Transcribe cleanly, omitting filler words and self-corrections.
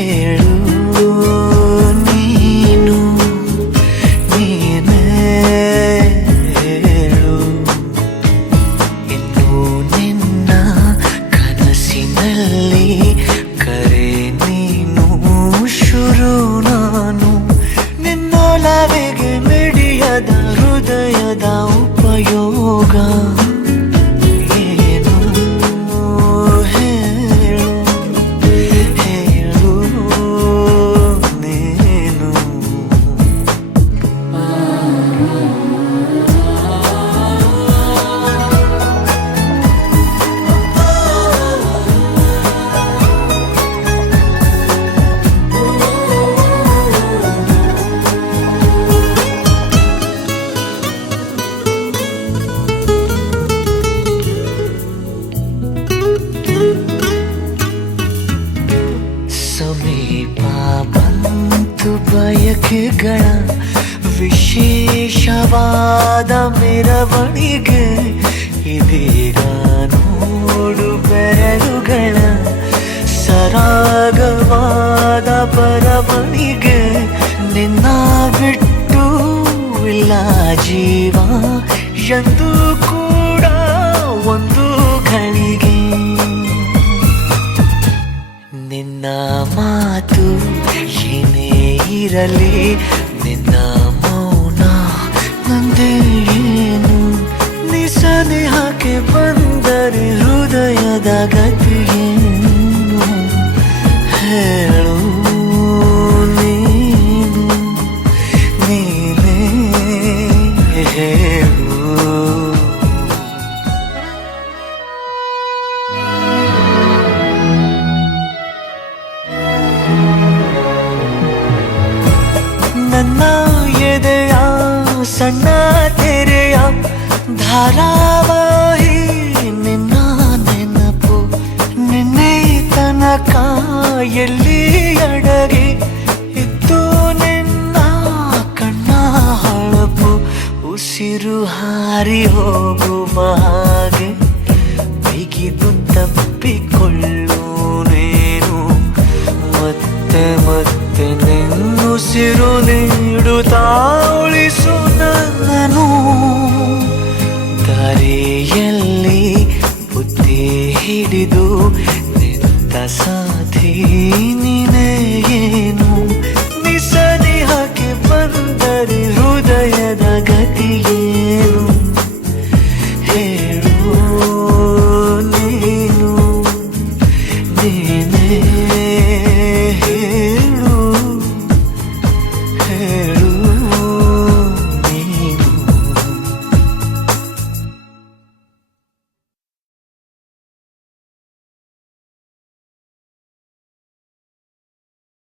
ಹೇಳು ನೀನು ನೀನೇ ಹೇಳು ಇನ್ನು ನಿನ್ನ ಕನಸಿನಲ್ಲಿ ಕರೆ ನೀನು ಶುರು ನಾನು ನಿನ್ನೊಲವಿಗೆ ಮಿಡಿಯದ ಹೃದಯದ ಉಪಯೋಗ ಸಮೀಪ ಬಂತು ಬಯಕೆಗಳ ವಿಶೇಷವಾದ ಮೆರವಣಿಗೆ ಇದೀಗ ನೋಡು ಬೆರಳುಗಳ ಸರಾಗವಾದ ಬರವಣಿಗೆ ನಿನ್ನ ಬಿಟ್ಟು ಇಲ್ಲ ಜೀವ ಎಂದು ಕೂಡ ಒಂದು ಘಳಿಗೆ ನಿನ್ನ ಮಾತು ಏನೇ ಇರಲಿ ನಿನ್ನ ಮೌನ ನಂದೇ ಏನು ನಿಸನೇಹಕ್ಕೆ ಬಂದರೆ ಹೃದಯದ ಗತಿಯೇನು ಹೇಳು ನೀನು ನೀನೇ ಹೇಳು ನನ್ನ ಎದೆಯ ಸಣ್ಣ ತೆರೆಯ ಧಾರಾವಾಹಿ ನಿನ್ನ ನೆನಪು ನಿನ್ನೆ ತನಕ ಎಲ್ಲಿ ಅಡಗಿ ಇತ್ತು ನಿನ್ನ ಕಣ್ಣ ಹೊಳಪು ಉಸಿರು ಹಾರಿ ಹೋಗುವ ಹಾಗೆ ಬಿಗಿದು ತಪ್ಪಿಕೊಳ್ಳು ನೀನು ಮತ್ತೆ ಮತ್ತೆ ನಿನ್ನುಸಿರು ನೀಡುತ್ತಾ ಉಳಿಸು ನನ್ನನು ದಾರಿಯಲ್ಲಿ ಬುದ್ಧಿ ಹಿಡಿದು ನಿಂತ ಸಾಥಿ ನೀನೆ